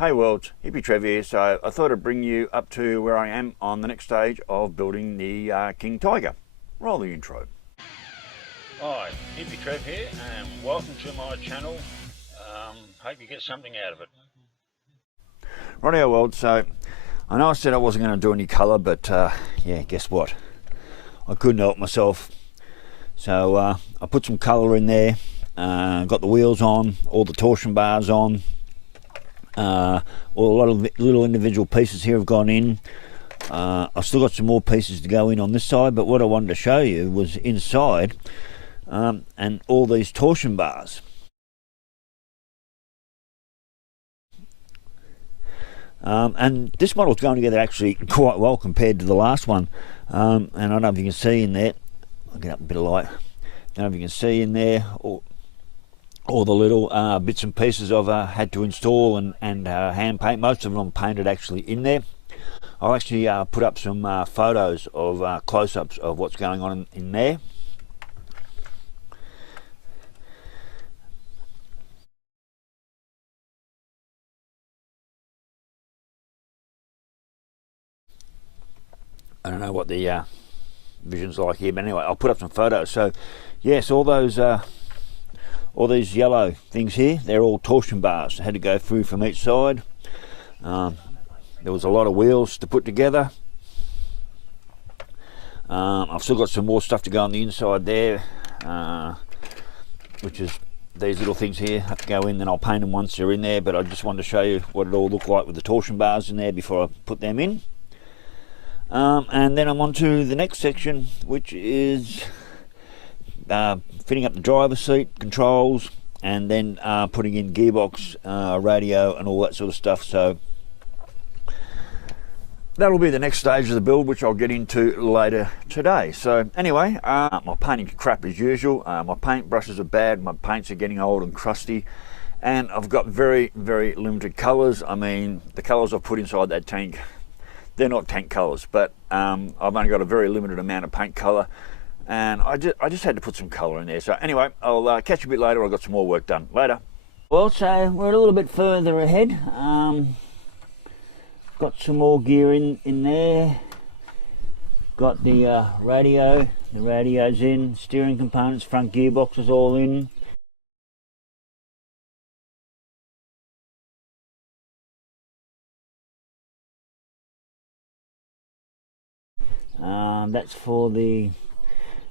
Hey worlds, Hippy Trev here. So I thought I'd bring you up to where I am on the next stage of building the King Tiger. Roll the intro. Hi, Hippy Trev here and welcome to my channel. Hope you get something out of it. Rightio world, so I know I said I wasn't going to do any colour, but yeah, guess what? I couldn't help myself. So I put some colour in there, got the wheels on, all the torsion bars on. A lot of little individual pieces here have gone in. I've still got some more pieces to go in on this side, but what I wanted to show you was inside and all these torsion bars. And this model's going together actually quite well compared to the last one. And I don't know if you can see in there, I'll get up a bit of light, I don't know if you can see in there all the little bits and pieces I've had to install and hand paint. Most of them painted actually in there. I'll actually put up some photos of close-ups of what's going on in there. I don't know what the vision's like here, but anyway, I'll put up some photos. So yes, all these yellow things here, they're all torsion bars. I had to go through from each side. There was a lot of wheels to put together. I've still got some more stuff to go on the inside there, which is these little things here have to go in, then I'll paint them once they're in there, but I just wanted to show you what it all looked like with the torsion bars in there before I put them in. And then I'm on to the next section, which is fitting up the driver's seat, controls, and then putting in gearbox, radio and all that sort of stuff. So that'll be the next stage of the build, which I'll get into later today. So anyway, my painting crap as usual. My paint brushes are bad, my paints are getting old and crusty, and I've got very, very limited colours. I mean, the colours I've put inside that tank, they're not tank colours, but I've only got a very limited amount of paint colour, and I just had to put some colour in there. So anyway, I'll catch you a bit later. I've got some more work done. Later. Well, so we're a little bit further ahead. Got some more gear in there. Got the radio. The radio's in. Steering components, front gearbox is all in. That's for the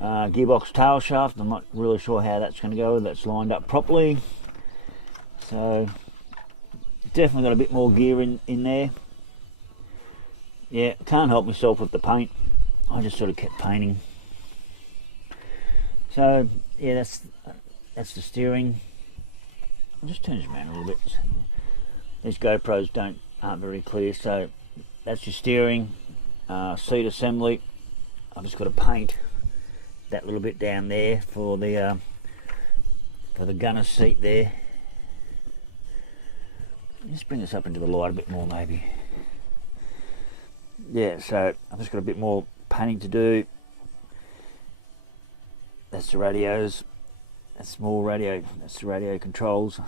gearbox tail shaft. I'm not really sure how that's going to go. That's lined up properly. So definitely got a bit more gear in there. Yeah, can't help myself with the paint. I just sort of kept painting. So yeah, that's the steering. I'll just turn this around a little bit. These GoPros aren't very clear. So that's your steering, seat assembly. I've just got to paint that little bit down there for the gunner's seat there. Let's bring this up into the light a bit more maybe. Yeah, so I've just got a bit more painting to do. That's the radios. That's small radio. That's the radio controls,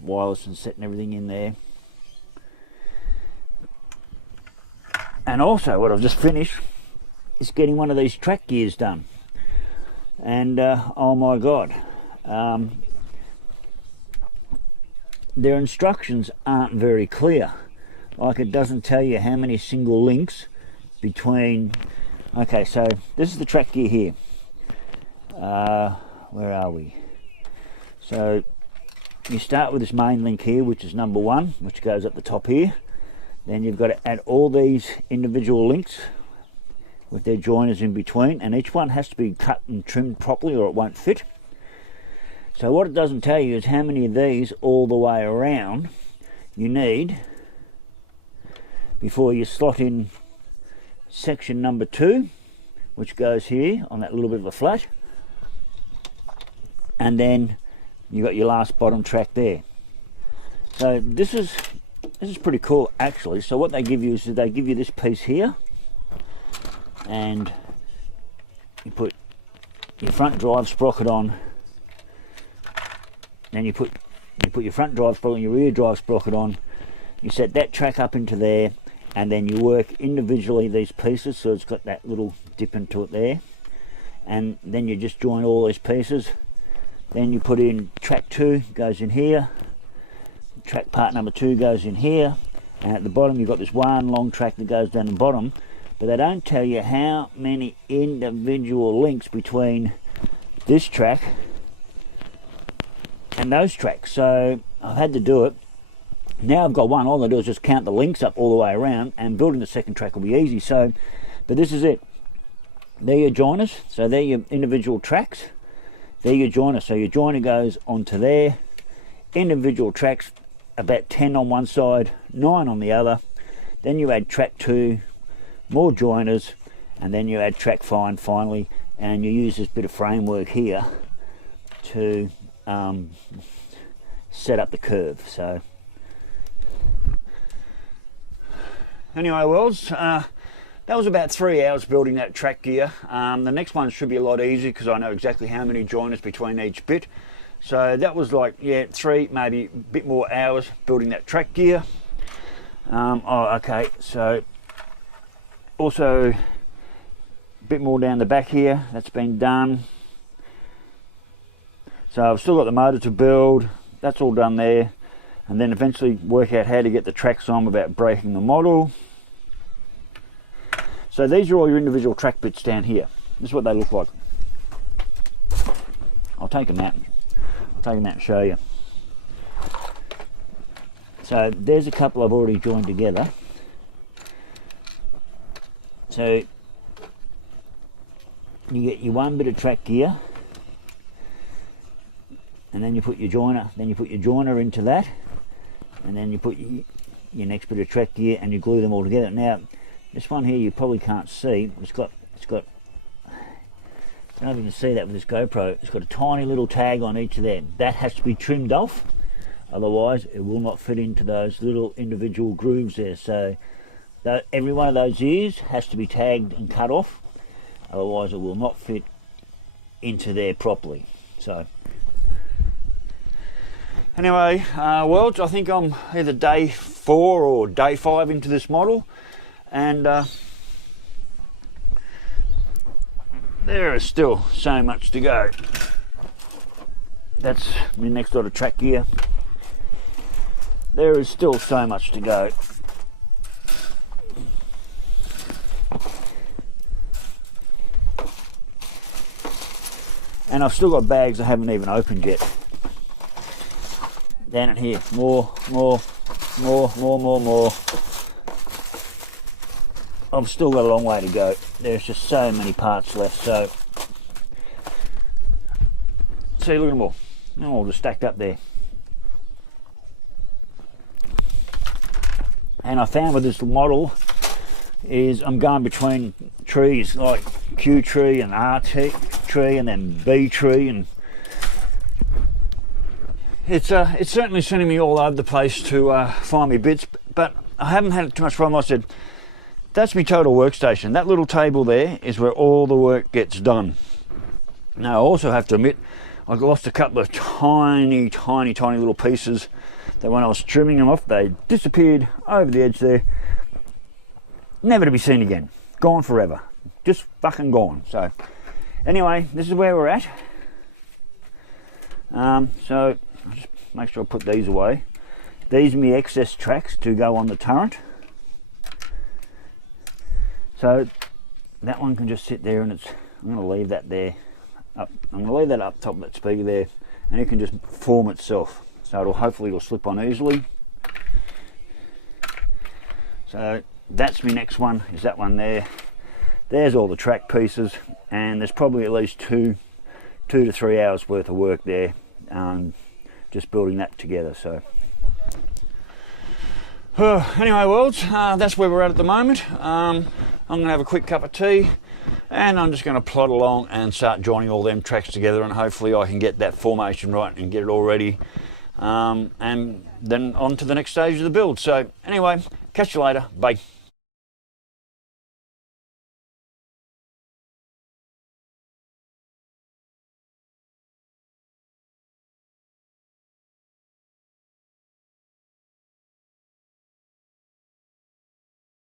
wireless and setting everything in there. And also what I've just finished is getting one of these track gears done. And oh my god, their instructions aren't very clear. Like, it doesn't tell you how many single links between. Okay, so this is the track gear here. Where are we? So you start with this main link here, which is number 1, which goes at the top here. Then you've got to add all these individual links with their joiners in between, and each one has to be cut and trimmed properly or it won't fit. So what it doesn't tell you is how many of these all the way around you need before you slot in section number 2, which goes here on that little bit of a flat, and then you got your last bottom track there. So this is pretty cool actually. So what they give you is they give you this piece here, and you put your front drive sprocket on, then you put your front drive sprocket and your rear drive sprocket on, you set that track up into there, and then you work individually these pieces, so it's got that little dip into it there, and then you just join all these pieces. Then you put in track 2, goes in here, track part number 2 goes in here, and at the bottom you've got this one long track that goes down the bottom, but they don't tell you how many individual links between this track and those tracks. So I've had to do it. Now I've got one, all I do is just count the links up all the way around, and building the second track will be easy. So, but this is it. They're your joiners, so they're your individual tracks. They're your joiner, so your joiner goes onto there. Individual tracks, about 10 on one side, 9 on the other. Then you add track 2, more joiners, and then you add track 5 finally, and you use this bit of framework here to set up the curve. So anyway, Worlds, that was about 3 hours building that track gear. The next one should be a lot easier because I know exactly how many joiners between each bit. So that was like, yeah, 3, maybe a bit more hours building that track gear. Okay, so also a bit more down the back here, that's been done. So I've still got the motor to build, that's all done there. And then eventually work out how to get the tracks on without breaking the model. So these are all your individual track bits down here. This is what they look like. I'll take them out and show you. So there's a couple I've already joined together. So you get your one bit of track gear, and then you put your joiner, into that, and then you put your next bit of track gear and you glue them all together. Now this one here you probably can't see, it's got I don't know if you can see that with this GoPro, it's got a tiny little tag on each of them. That has to be trimmed off, otherwise it will not fit into those little individual grooves there. So every one of those ears has to be tagged and cut off, otherwise it will not fit into there properly. So anyway, Worlds, I think I'm either day 4 or day 5 into this model, and there is still so much to go. That's my next lot of track gear. There is still so much to go. And I've still got bags I haven't even opened yet. Down in here, more. I've still got a long way to go. There's just so many parts left. So, see, look at them all. They're all just stacked up there. And I found with this model is I'm going between trees like Q tree and R tree and then B tree, and it's certainly sending me all over the place to find me bits, but I haven't had too much problem. I said, that's my total workstation. That little table there is where all the work gets done. Now I also have to admit I lost a couple of tiny little pieces that when I was trimming them off, they disappeared over the edge there, never to be seen again, gone forever, just fucking gone. So anyway, this is where we're at. So just make sure I put these away. These are my excess tracks to go on the turret. So that one can just sit there, and I'm going to leave that there. I'm going to leave that up top of that speaker there, and it can just form itself. So hopefully it'll slip on easily. So that's my next one, is that one there. There's all the track pieces, and there's probably at least 2 to 3 hours worth of work there, just building that together. So anyway, Worlds, that's where we're at the moment. I'm going to have a quick cup of tea, and I'm just going to plod along and start joining all them tracks together, and hopefully I can get that formation right and get it all ready, and then on to the next stage of the build. So anyway, catch you later, bye.